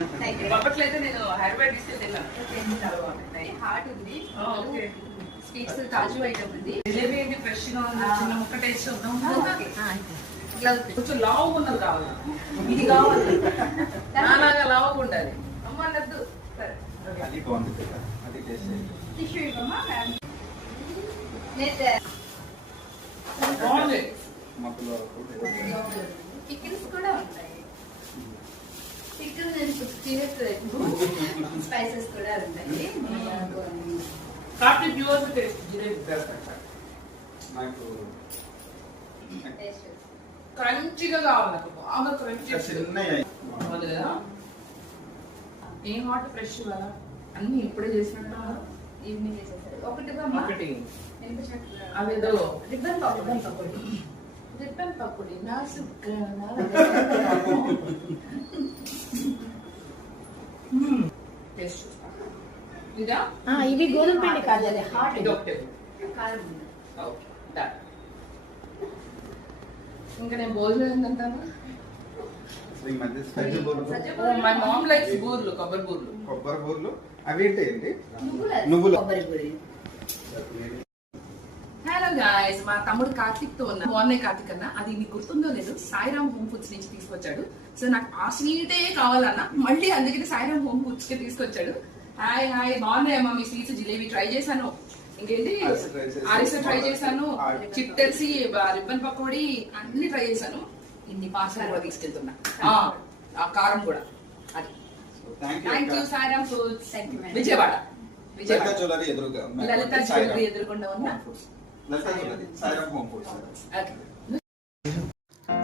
బొబ్బట్లు అయితే నేను హైదరాబాద్ తీసుకెళ్ళి తిన్నాను. హాట్ ఉంది. ఓకే. స్వీట్స్ కాజు ఐటమ్ ఉంది. జిలేబీ ఏంటి ఫ్రెష్ గా ఉంది. చిన్న ముక్క టేస్ట్ చూద్దాం. ఇట్లా కొంచెం లావుగా ఉన్నది కావాలి. ఇది కావాలి. నాలాగా లావుగా ఉండాలి. అమ్మ నద్దు. అది బాగుంది కదా, అది టేస్ట్ టిష్యూ ఇవ్వమ్మా మ్యామ్. బాగుంది. మక్కులో చికెన్స్ కూడా ఉంటాయి. చికెన్ నేను తినట్లేదు. స్పైసెస్ కూడా ఉంటాయి. కాఫీ ప్యూర్ టేస్ట్ జిలేబీ నాకు క్రంచిగా కావాలి. నాకు బాగా క్రంచి చిన్న బాగుంది కదా. ఏం హాట్ ఫ్రెష్ కదా అన్ని ఇప్పుడే చేసినట్టు. ఈవినింగ్ చేసేసారు. ఒకటి ఒకటి వినిపించినట్టు అదేదో రిబ్బన్ పకోడీ. రిబ్బన్ పకోడీ నా టేస్ట్ చూస్తా. ఇదా ఇవి గోధుమ పిండి కాదు, అది హాట్. ఇది ఒకటే. కారం ఉంది. Okay done. ఇంకా నేను భోజనం ఏంటంటాను. ఈ మధ్య స్పెషల్ మై మామ్ లైక్స్ బూర్లు, కొబ్బరి బూర్లు. కొబ్బరి బూర్లు అవి ఏంటి నువ్వులు. కొబ్బరి పొడి. హలో గాయ్స్, మా తమ్ముడు కార్తిక్ తో ఉన్నా. బాగున్నాయి కార్తిక్ అన్న. అది నీకు గుర్తుందో లేదు, సాయిరామ్ హోమ్ ఫుడ్స్ నుంచి తీసుకొచ్చాడు. సో నాకు ఆ స్వీటే కావాలన్నా, మళ్ళీ అందుకని సాయిరామ్ హోమ్ ఫుడ్స్ కి తీసుకొచ్చాడు. హాయ్ హాయ్, బాగున్నాయమ్మా మీ స్వీట్స్. జిలేబీ ట్రై చేశాను, ఇంకేంటి ఆరిసా ట్రై చేశాను, చిట్టెల్సి, రిబ్బన్ పకోడీ అన్ని ట్రై చేశాను. ఇన్ని పార్సల్ కూడా తీసుకెళ్తున్నా. ఆ కారం కూడా. అది thank you Sairam foods, Vijayawada. Lalitha jewellery ఎదురుగా లలిత జ్యువెలరీ ఎదురుకుండా ఉన్న Lalitha jewellery Sairam home foods. Okay.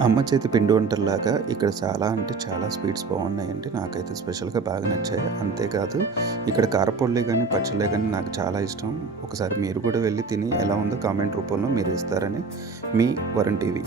అమ్మ చేతి పిండి వంటల్లాగా ఇక్కడ చాలా అంటే చాలా స్వీట్స్ బాగున్నాయండి. నాకైతే స్పెషల్గా బాగా నచ్చాయి. అంతేకాదు ఇక్కడ కారపొడులే కానీ పచ్చళ్ళే కానీ నాకు చాలా ఇష్టం. ఒకసారి మీరు కూడా వెళ్ళి తిని ఎలా ఉందో కామెంట్ రూపంలో మీరు ఇస్తారని మీ వరుణ్ టీవీ.